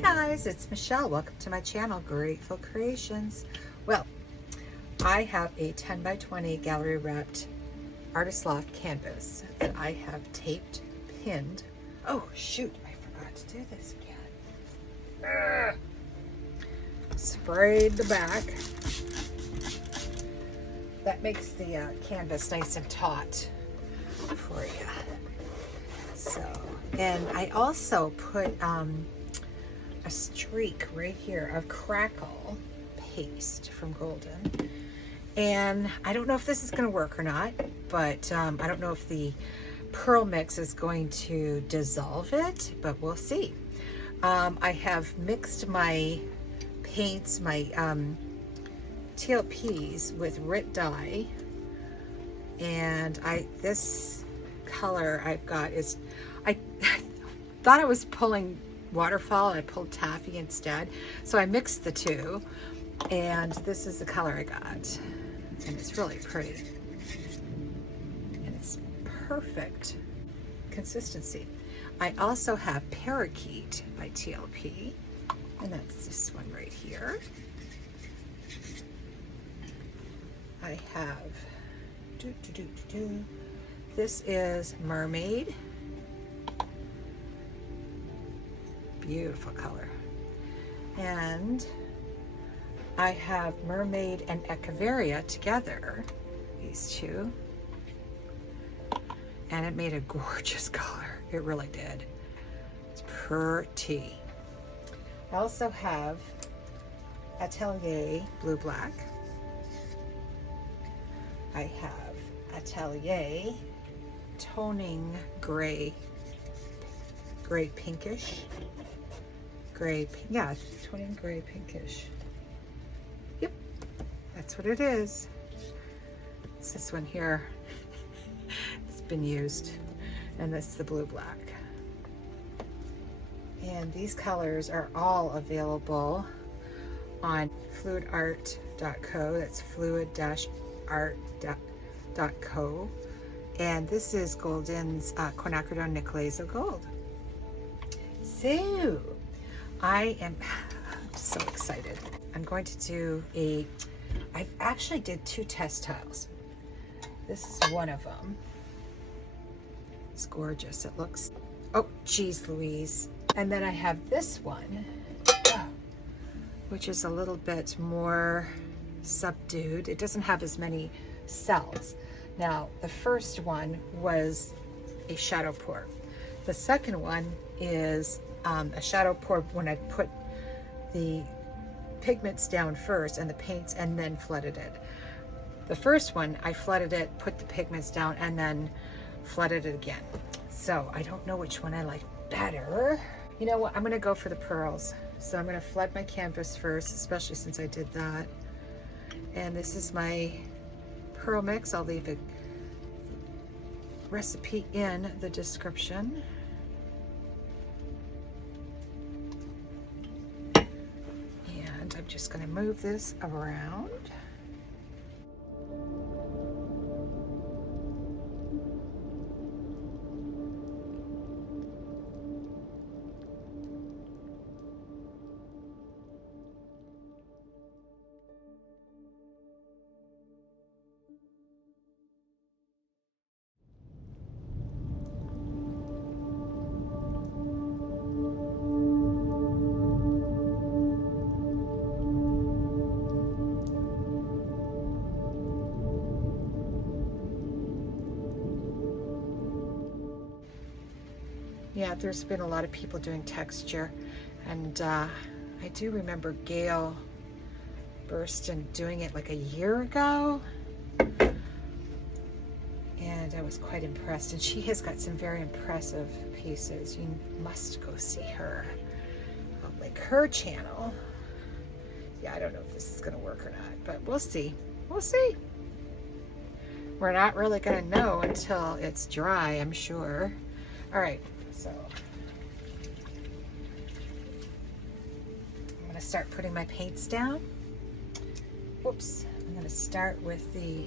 guys, it's Michelle. Welcome to my channel, Grateful Creations. Well, I have a 10 by 20 gallery wrapped Artist Loft canvas that I have taped, pinned. Oh shoot, I forgot to do this again. Sprayed the back. That makes the canvas nice and taut for you. So, and I also put a streak right here of crackle paste from Golden. And I don't know if this is going to work or not, but I don't know if the pearl mix is going to dissolve it, but we'll see. I have mixed my paints, my TLPs with Rit dye, and this color I've got is, I thought I was pulling Waterfall, I pulled Taffy instead, so I mixed the two, and this is the color I got, and it's really pretty, and it's perfect consistency. I also have Parakeet by TLP, and that's this one right here. I have this is Mermaid, beautiful color, and I have Mermaid and Echeveria together, these two, and it made a gorgeous color. It really did. It's pretty. I also have Atelier Blue Black. I have Atelier Toning Gray Pinkish. Yeah, toning gray pinkish. Yep, that's what it is. It's this one here. It's been used, and that's the blue black. And these colors are all available on fluidart.co. That's fluid-art.co. And this is Golden's quinacridone Nicolazo Gold. So, I am so excited. I'm going to do I actually did 2 test tiles. This is one of them. It's gorgeous. It looks, oh geez Louise. And then I have this one, which is a little bit more subdued. It doesn't have as many cells. Now, the first one was a shadow pour. The second one is a shadow pour when I put the pigments down first and the paints and then flooded it. The first one, I flooded it, put the pigments down, and then flooded it again. So I don't know which one I like better. You know what, I'm gonna go for the pearls. So I'm gonna flood my canvas first, especially since I did that. And this is my pearl mix. I'll leave a recipe in the description. And I'm just gonna move this around. Yeah, there's been a lot of people doing texture, and I do remember Gail Burstyn doing it like a year ago, and I was quite impressed, and she has got some very impressive pieces. You must go see her. I'll link her channel. Yeah, I don't know if this is gonna work or not, but we'll see. We'll see. We're not really gonna know until it's dry, I'm sure. All right. So I'm going to start putting my paints down. Whoops. I'm going to start with the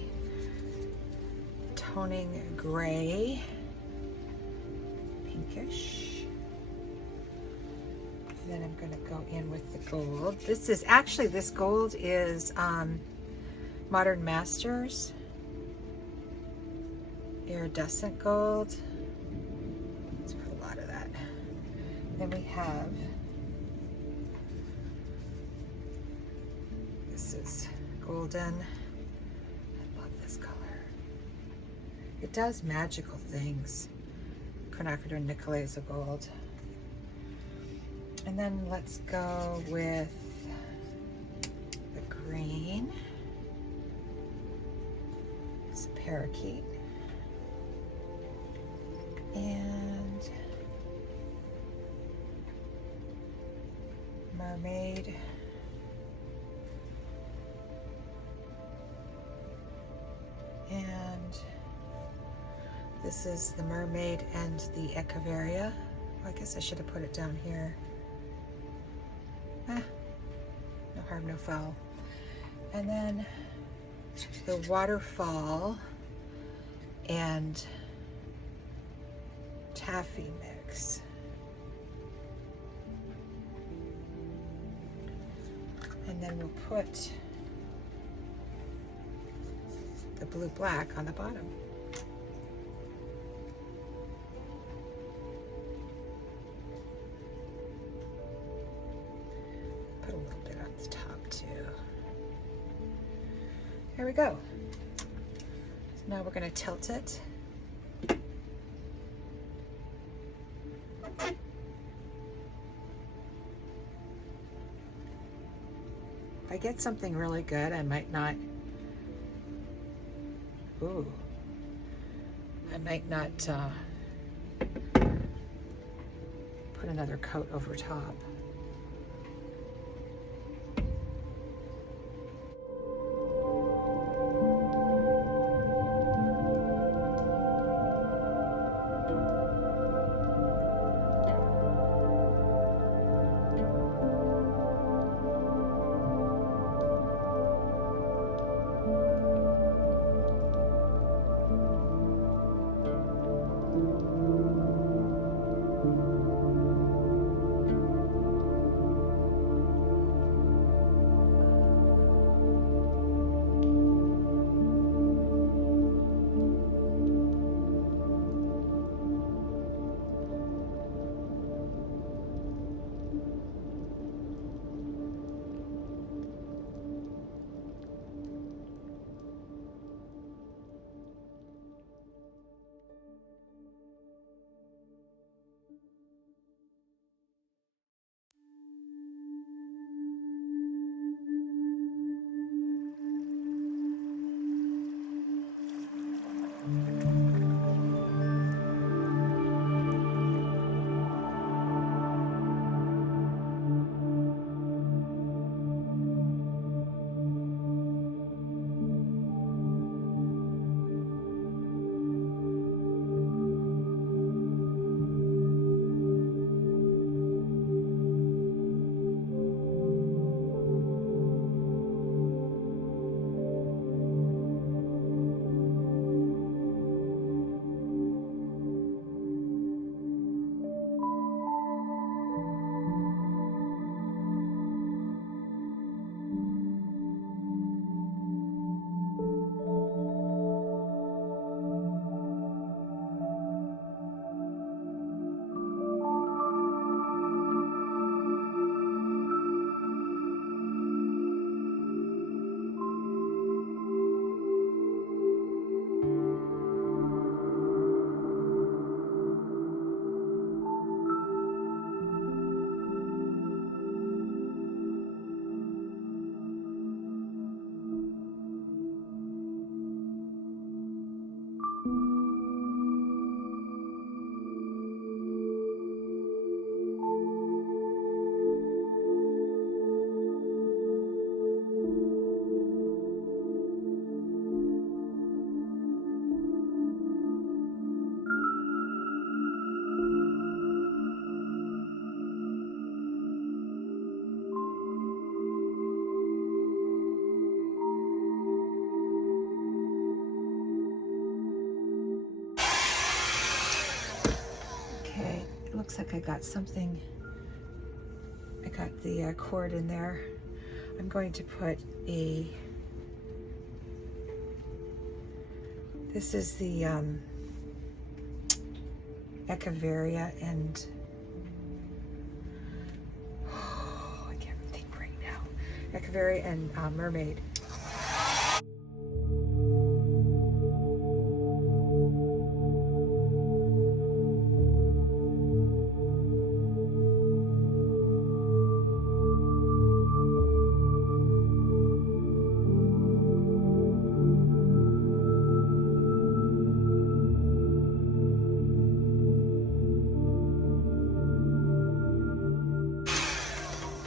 toning gray, pinkish. then I'm going to go in with the gold. This is actually, this gold is Modern Masters iridescent gold. Let's put a lot of that. Then we have, this is golden. I love this color. It does magical things. Quinacridone Nicolai's of gold. And then let's go with the green. It's a Parakeet. And Mermaid. And this is the Mermaid and the Echeveria. Well, I guess I should have put it down here. No harm, no foul. And then the Waterfall and Taffy mix. And then we'll put the blue black on the bottom. Put a little bit on the top too. There we go. So now we're going to tilt it. If I get something really good, I might not, put another coat over top. Looks like I got something got the cord in there. I'm going to put this is the Echeveria and I can't think right now. Echeveria and Mermaid.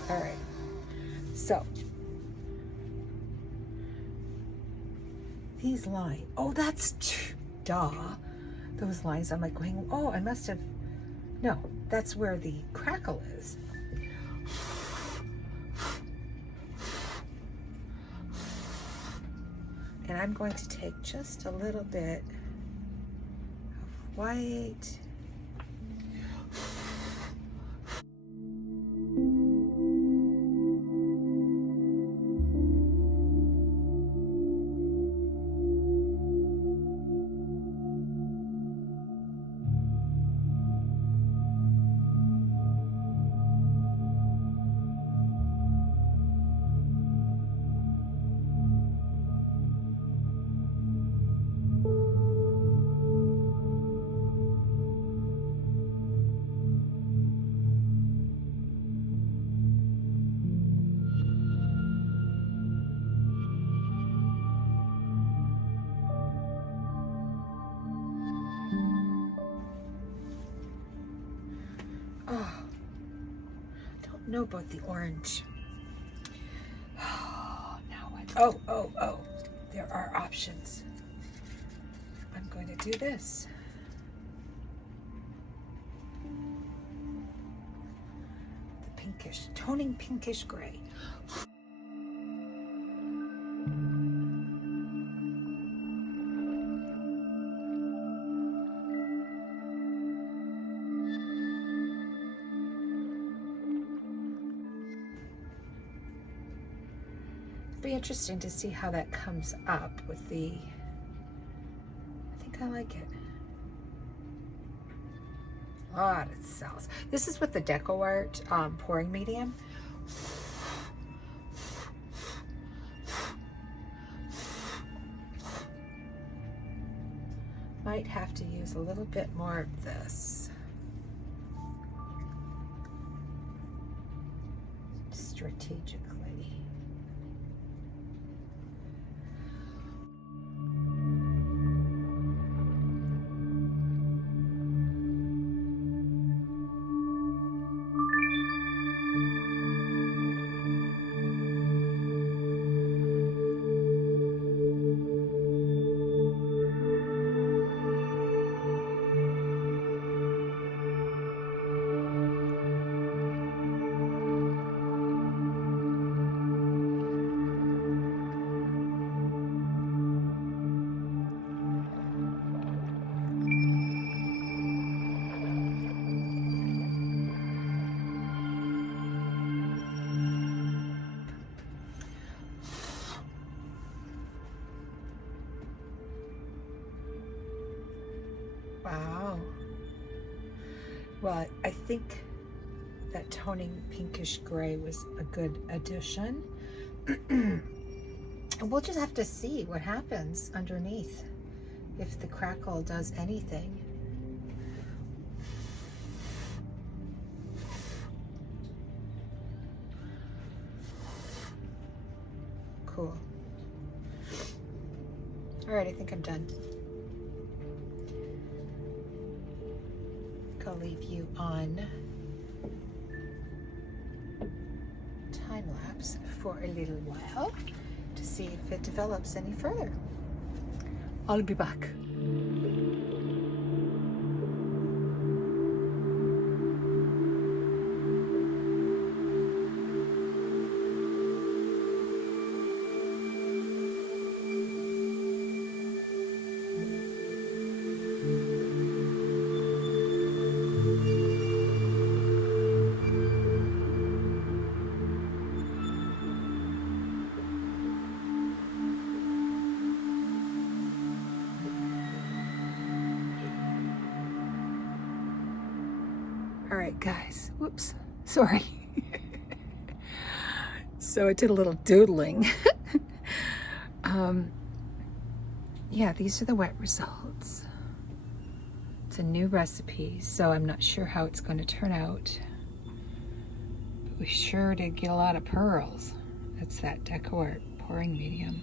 All right, so these lines, oh, that's, duh, those lines, I'm like going, oh, I must have, no, that's where the crackle is. And I'm going to take just a little bit of white. Oh, don't know about the orange. Oh, now what? Oh, there are options. I'm going to do this. The pinkish, toning pinkish gray. Be interesting to see how that comes up with the, I think I like it. A lot of cells. This is with the DECOART pouring medium. Might have to use a little bit more of this. Strategically. Wow. Well, I think that toning pinkish gray was a good addition. And we'll just have to see what happens underneath, if the crackle does anything. Cool. All right, I think I'm done. I'll leave you on time lapse for a little while to see if it develops any further. I'll be back. right, guys. Whoops. Sorry. So I did a little doodling. Yeah, these are the wet results. It's a new recipe, so I'm not sure how it's going to turn out. But we sure did get a lot of pearls. That's that DECOART Pouring Medium.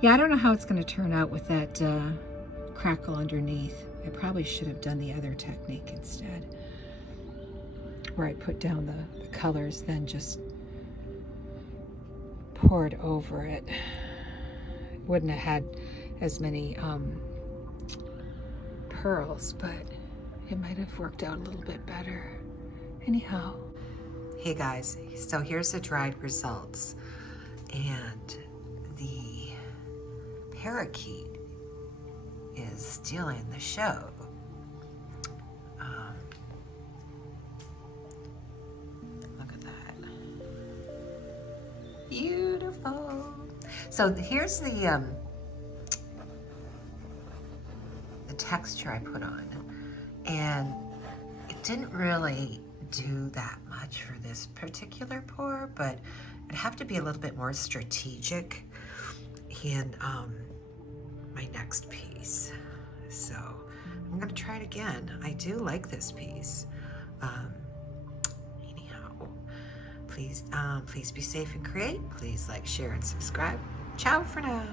Yeah, I don't know how it's going to turn out with that crackle underneath. I probably should have done the other technique instead, where I put down the colors, then just poured over it. Wouldn't have had as many pearls, but it might have worked out a little bit better. Anyhow. Hey guys, so here's the dried results. And the Parakeet is stealing the show. Look at that. Beautiful. So here's the texture I put on. And it didn't really do that much for this particular pour, but I'd have to be a little bit more strategic in my next piece. So I'm gonna try it again. I do like this piece. Anyhow, please be safe and create. Please like, share, and subscribe. Ciao for now.